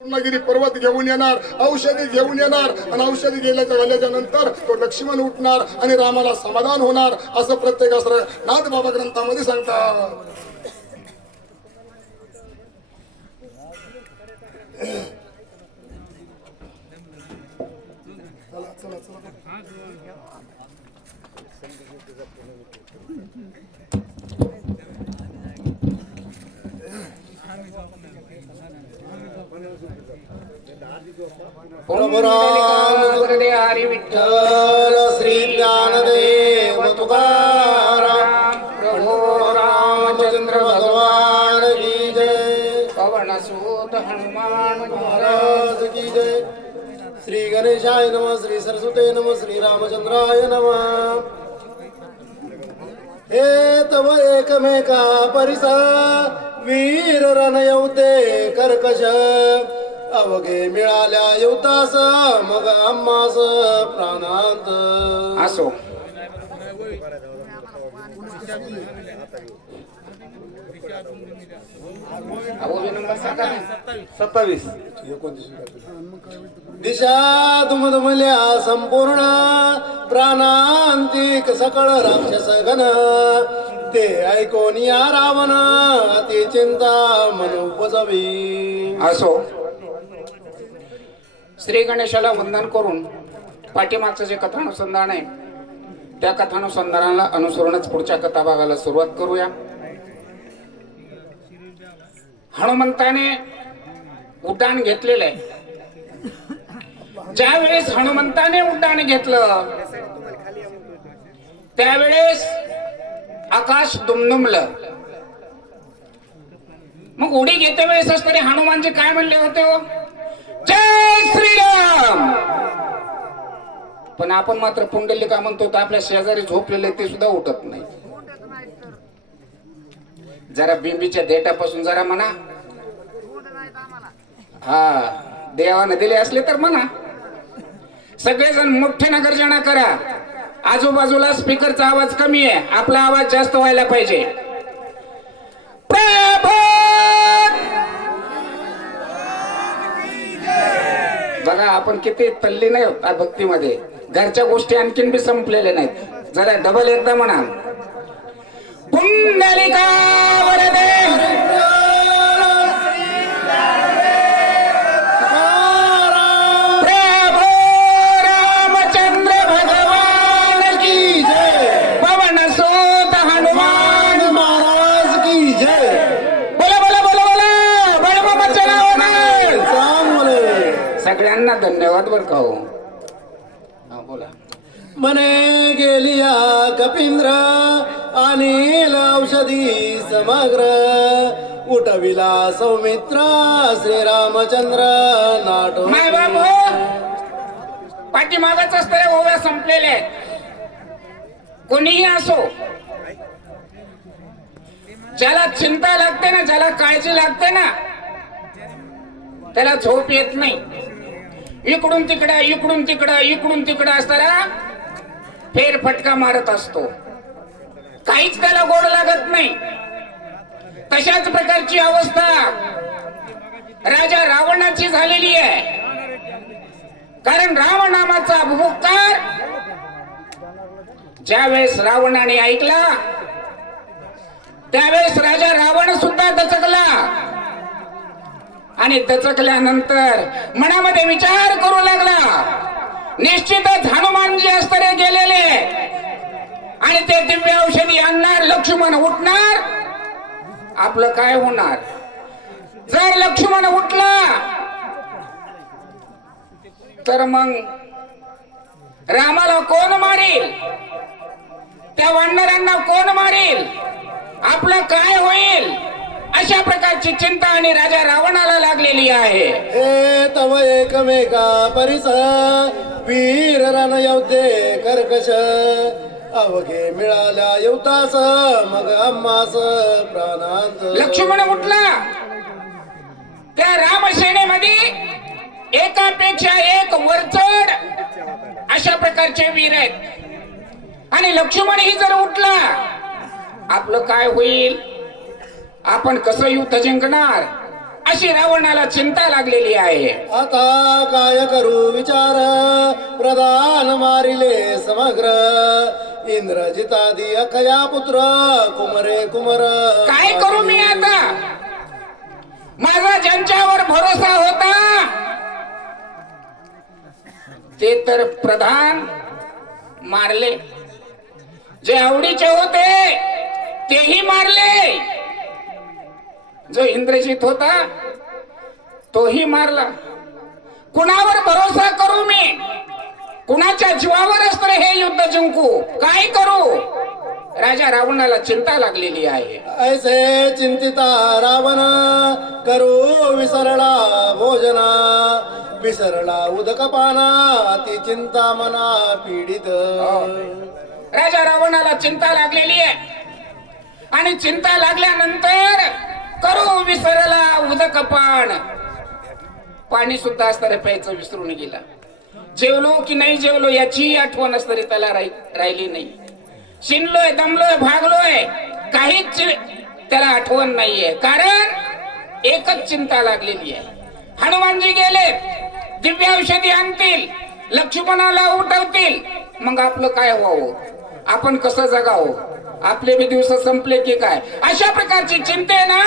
पूर्णगिरी पर्वत घेऊन येणार, औषधी घेऊन येणार आणि औषधी गेल्याच्या नंतर तो लक्ष्मण उठणार आणि रामाला समाधान होणार असं प्रत्येक असं नाथ बाबा ग्रंथामध्ये सांगतात. चला चला चला हरी विठ्ठल श्री ज्ञानदेव तुकाराम प्रभो रामचंद्र भगवान की जय. पवन सूत हनुमान महाराज की जय. श्री गणेशाय नमः, श्री सरस्वते नमः, श्री रामचंद्राय नमः. हे तव एकमेका परिसा वीर रण येऊते कर्कश, अवघे मिळाल्या येवतास मग आम्हास प्राणांत. असो. नंबर 27 दिशा दुमदुमल्या संपूर्ण प्राणांतिक सकळ राक्षस गण, ते ऐकून या रावण अति चिंता मन उपजवी. असो. श्री गणेशाला वंदन करून पाठीमागचं जे कथानुसंधान आहे त्या कथानुसंधानाला अनुसरूनच पुढच्या कथा भागाला सुरुवात करूया. हनुमंताने उड्डाण घेतलेलं आहे. ज्या वेळेस हनुमंताने उड्डाण घेतलं त्यावेळेस आकाश दुमदुमलं. मग उडी घेते वेळेस तरी हनुमानजी काय म्हणले होते हो? जय श्रीराम. पण आपण मात्र पुंडलिका म्हणतो तर आपल्या शेजारी झोपलेले ते सुद्धा उठत नाही. जरा बिंबीच्या देठापासून जरा म्हणा. हा, देवाने दिले असले तर म्हणा. सगळेजण मोठ्यानं गर्जना करा. आजूबाजूला स्पीकरचा आवाज कमी आहे, आपला आवाज जास्त व्हायला पाहिजे. प्रभू बघा आपण किती तल्लीन आहे भक्तीमध्ये. घरच्या गोष्टी आणखीन बी संपलेल्या नाहीत. जरा डबल एकदा म्हणा. पुंडलिका वरदे प्रभो रामचंद्र भगवान की जय. पवन सूत हनुमान महाराज की जय. बोला बोला बोला बोला बळमा चला. चांगले सगळ्यांना धन्यवाद बर का हो. हा, बोला. मने गेलिया कपिंद्र अनिल औषधी समग्र, उठविला सौमित्र श्रीरामचंद्र नाटो. माय बाबू पाठीमागच असणाऱ्या ओव्या संपलेल्या आहेत. कोणीही असो, ज्याला चिंता लागते ना, ज्याला काळजी लागते ना, त्याला झोप येत नाही. इकडून तिकडं इकडून तिकडं इकडून तिकडं असताना फेरफटका मारत असतो. काहीच त्याला गोड लागत नाही. तशाच प्रकारची अवस्था राजा रावणाची झालेली आहे. कारण राम नामाचा अभिमुखकार ज्यावेळेस रावणाने ऐकला त्यावेळेस राजा रावण सुद्धा दचकला. आणि दचकल्यानंतर मनामध्ये विचार करू लागला, निश्चितच हनुमानजी असणारे गेलेले आणि ते दिव्य औषधी आणणार, लक्ष्मण उठणार, आपलं काय होणार? जर लक्ष्मण उठला तर मग रामाला कोण मारेल? त्या वानरांना कोण मारेल? आपलं काय होईल? अशा प्रकारची चिंता आणि राजा रावणाला लागलेली आहे. हे तव एकमेका परिस वीर रण येवते कर्कश, अवघे मिळाल्या येवतास मग आम्हास प्राणांत. लक्ष्मण उठला. त्या रामसेनेमध्ये एकापेक्षा एक वरचढ अशा प्रकारचे वीर आहेत. आणि लक्ष्मणही जर उठला आपलं काय होईल? आपण कसं युद्ध जिंकणार अशी रावणाला चिंता लागलेली आहे. आता काय करू विचार, प्रधान मारिले समग्र, इंद्रजितादी अखया पुत्र, कुमरे कुमर. काय करू मी आता? माझा ज्यांच्यावर भरोसा होता ते तर प्रधान मारले, जे आवडीचे होते तेही मारले, जो इंद्रजित होता तोही मारला. कुणावर भरोसा करू मी? कुणाच्या जीवावरच तर हे युद्ध जिंकू? काय करू? राजा रावणाला चिंता लागलेली आहे. ऐसे चिंतिता रावण, करू विसरला भोजना, विसरला उदक पाना, अति चिंता मना पीडित. राजा रावणाला चिंता लागलेली आहे आणि चिंता लागल्यानंतर करू विसरला उदक पान, पाणी सुद्धा असताना प्यायचं विसरून गेला. जेवलो की नाही जेवलो याची आठवणच तरी त्याला राहिली नाही. शिनलोय, दमलोय, भागलोय, काहीच त्याला आठवण नाहीये, कारण एकच चिंता लागलेली आहे. हनुमानजी गेले, दिव्य औषधी आणतील, लक्ष्मणाला उठवतील, मग आपलं काय व्हावं? आपण कसं जगावं? आपले बी दिवस संपले की काय? अशा प्रकारची चिंतेना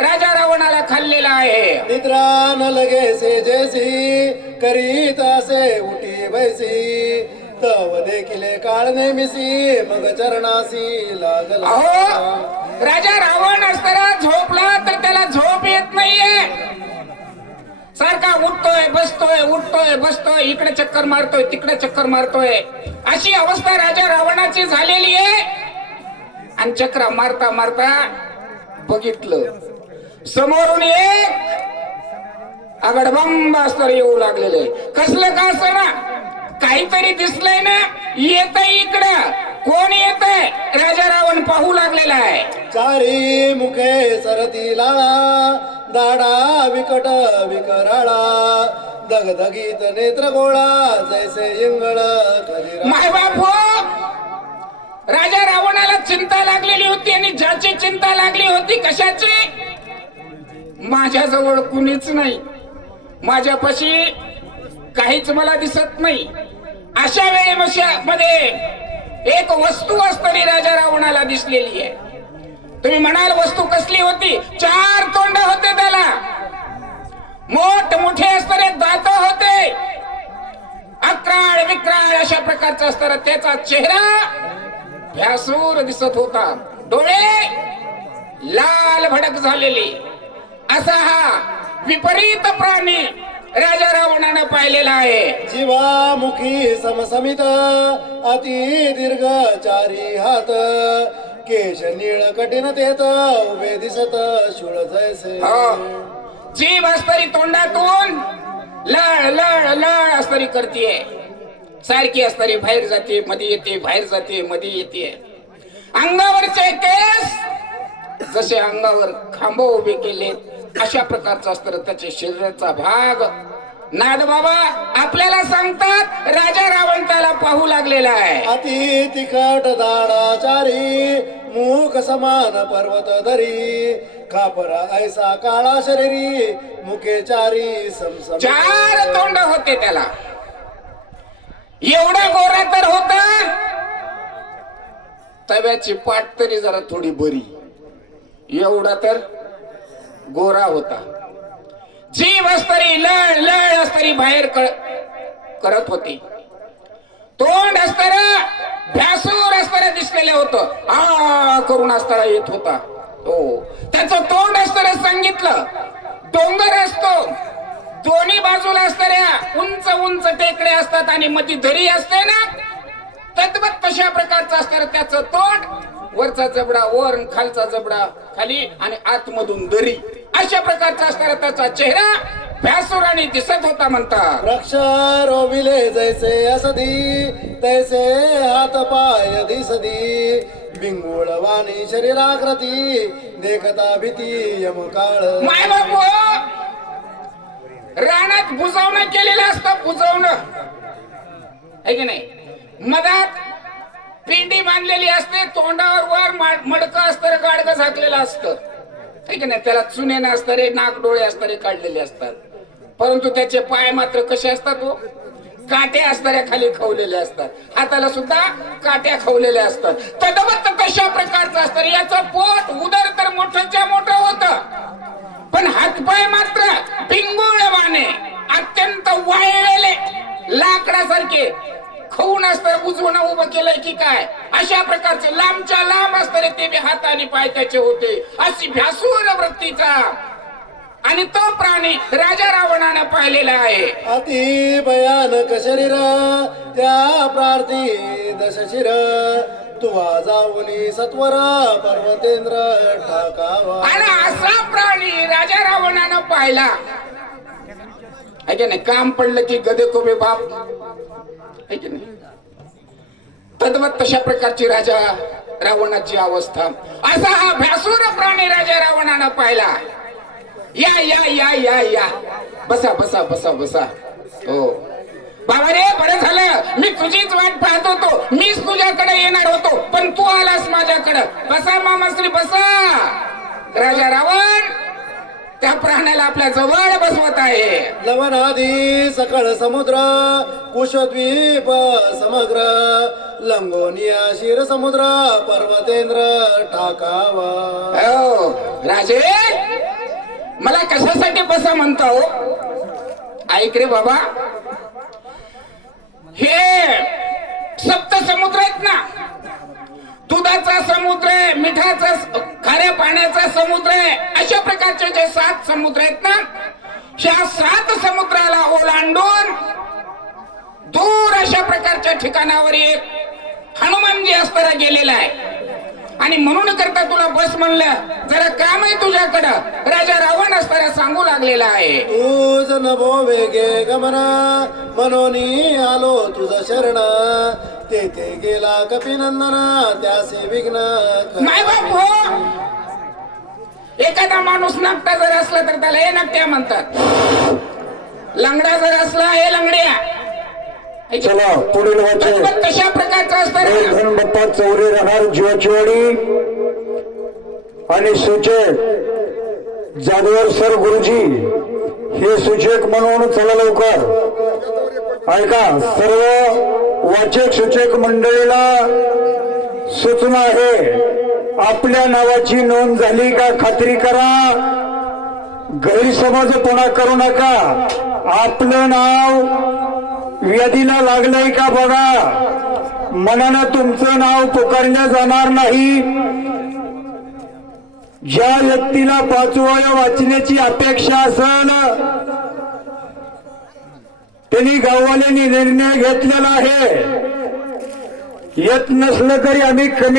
राजा रावणाला खाल्लेला आहे. निद्रा न लगे से जैसी, करीत असे उठी बैसी, तव देखिले काळ नेमिसी, मग चरणासी लागला. अहो, राजा रावण असताना झोपला तर त्याला झोप येत नाहीये. सारखा उठतोय बसतोय, उठतोय बसतोय, इकडे चक्कर मारतोय, तिकडे चक्कर मारतोय. अशी अवस्था राजा रावणाची झालेली आहे. आणि चक्र मारता मारता बघितलं, समोरून एक आगडबंब अस्तर येऊ लागलेले. कसलं का असं, काहीतरी दिसलंय ना, येत इकडं. कोण येतंय? राजा रावण पाहू लागलेला आहे. चारी मुखे सरती लाळा, दाडा विकट विकराळा, दगदगीत नेत्र गोळा, जैसे इंगळ खदिरा. माय बापू, राजा रावणाला चिंता लागलेली होती आणि ज्याची चिंता लागली होती कशाची? माझ्याजवळ कुणीच नाही, माझ्यापाशी काहीच मला दिसत नाही. अशा वेळेमध्ये एक वस्तू असतरी राजा रावणाला दिसलेली आहे. तुम्ही म्हणाल वस्तू कसली होती? 4 तोंड होते त्याला, मोठ मोठे असणारे दात होते, अक्राळ विक्राळ अशा प्रकारचा असणारा त्याचा चेहरा भ्यासूर दिसत होता, डोळे लाल भडक झालेले. असा हा विपरीत प्राणी राजा रावणानं पाहिलेला आहे. जीवामुखी समसमित, अति दीर्घ चारी हात, केश निळ कठीण तेत, उभे दिसत शूळ जैसे. जीभ असतरी तोंडातून लळ लळ लळ असतरी करतीये, सारखी असतरी बाहेर जाते मध्ये येते, बाहेर जाते मध्ये येते. अंगावरचे केस जसे अंगावर खांब उभे केले अशा प्रकारचा असतं त्याचे शरीराचा भाग. नाद बाबा आपल्याला सांगतात राजा रावण त्याला पाहू लागलेला आहे. अति तिखट दाडाचारी, मुख समान पर्वत धरी, खापरा ऐसा काळा शरीरी, मुखे चारी समसम. 4 तोंड होते त्याला. एवढा गोरा तर होता, तव्याची पाठ तरी जरा थोडी बरी, एवढा तर गोरा होता. जीभ असतरी लळ लळ असतरी बाहेर करत होती. तोंड असताना भ्यासूर असताना दिसलेलं होतं, आ करून असताना येत होता. हो, त्याचं तोंड असताना सांगितलं डोंगर असतो, दोन्ही बाजूला असणाऱ्या उंच उंच टेकडे असतात आणि मध्ये दरी असते ना, तद्वत तशा प्रकारचं असतं त्याचं तोंड. वरचा जबडा वर, खालचा जबडा खाली आणि आतमधून दरी, अशा प्रकारचा असणारा त्याचा चेहरा भ्यासुराने दिसत होता. म्हणतात वृक्ष रोविले जैसे असदी, तैसे हात पाय दिसदी, बिंगुळ वाणी शरीराकृती, देखता भीती यमकाळ. माय बापू, रानात बुजवणं केलेलं असतं, बुजवणं आहे की नाही. मधात पिंडी बांधलेली असते, तोंडावर वर मडकं असतं, गाडगं झाकलेलं असतं. आहे की नाही? त्याला चुने असणारे नाक डोळे असणारे काढलेले असतात, परंतु त्याचे पाय मात्र कसे असतात हो? काट्या असणाऱ्या खाली खवलेले असतात, हाताला सुद्धा काट्या खवलेल्या असतात. तद्वत कशा प्रकारचं असतं. याचं पोट उदर तर मोठंच्या मोठं होतं, पण हातपाय मात्र बिंगुळवाने अत्यंत वाळलेले लाकडासारखे खाऊन असतं. उजवून उभं केलंय की काय, अशा प्रकारचे लांबच्या लांब असणारे ते बी हात आणि पाय त्याचे होते. अशी भ्यासूर वृत्तीचा आणि तो प्राणी राजा रावणानं पाहिलेला आहे. अति भयानक शरीर त्या प्रार्थी दशशिर तुवा जाऊनी सत्वर पर्वतेंद्र ठाकावा. आणि असा प्राणी राजा रावणानं पाहिला आहे की नाही? काम पडलं की गदे कोबे बाप आहे की नाही? तद्वत तशा प्रकारची राजा रावणाची अवस्था. असा हा भ्यासूर प्राणी राजा रावणानं पाहिला. या या या या या बसा बसा बसा बसा. हो बाबा रे, बरं झालं, मी तुझीच वाट पाहत होतो, मीच तुझ्याकडे येणार होतो, पण तू आलास माझ्याकडे. बसा मामाश्री बसा. राजा रावण त्या प्राण्याला आपल्या जवळ बसवत आहे. लवणादी सकळ समुद्र कुशद्वीप समग्र लंगोनिया शिर समुद्र पर्वतेंद्र ठाकावा. हो राजे, मला कशासाठी बसा म्हणता हो? ऐक रे बाबा, हे सप्त समुद्र आहेत ना, दुधाचा समुद्र आहे, मिठाचा खाऱ्या पाण्याचा समुद्र आहे, अशा प्रकारचे जे 7 समुद्र आहेत ना, ह्या 7 समुद्राला ओलांडून दूर अशा प्रकारच्या ठिकाणावर एक हनुमानजी असताना गेलेला आहे. आणि म्हणून करता तुला बस म्हणलं, जरा काम आहे तुझ्याकडं. राजा रावण असताना सांगू लागलेला आहे. तुझ नभो वेगे गमना मनोनी आलो तुझ शरण तेथे गेला कपिनंदना त्यासे विघ्न माय बाप हो, एखादा माणूस नागटा जर असला तर त्याला हे नागट्या म्हणतात, लंगडा जर असला हे लंगड्या. चला पुढील वाचन. कशा प्रकारचं असतं. धनबाप्पा चौरे राहणार जीवाचीवाडी आणि सूचक जाधवर सर गुरुजी हे सूचक म्हणून. चला लवकर ऐका, सर्व वाचक सूचक मंडळीला सूचना आहे, आपल्या नावाची नोंद झाली का खात्री करा, गैरसमजपणा करू नका. आपलं नाव यादीला लागलंय का बघा, मनानं तुमचं नाव पुकारलं जाणार नाही. ज्या व्यक्तीला 5 वेळा वाचण्याची अपेक्षा असेल त्यांनी गाववाल्यांनी निर्णय घेतलेला आहे. येत नसलं तरी आम्ही कमी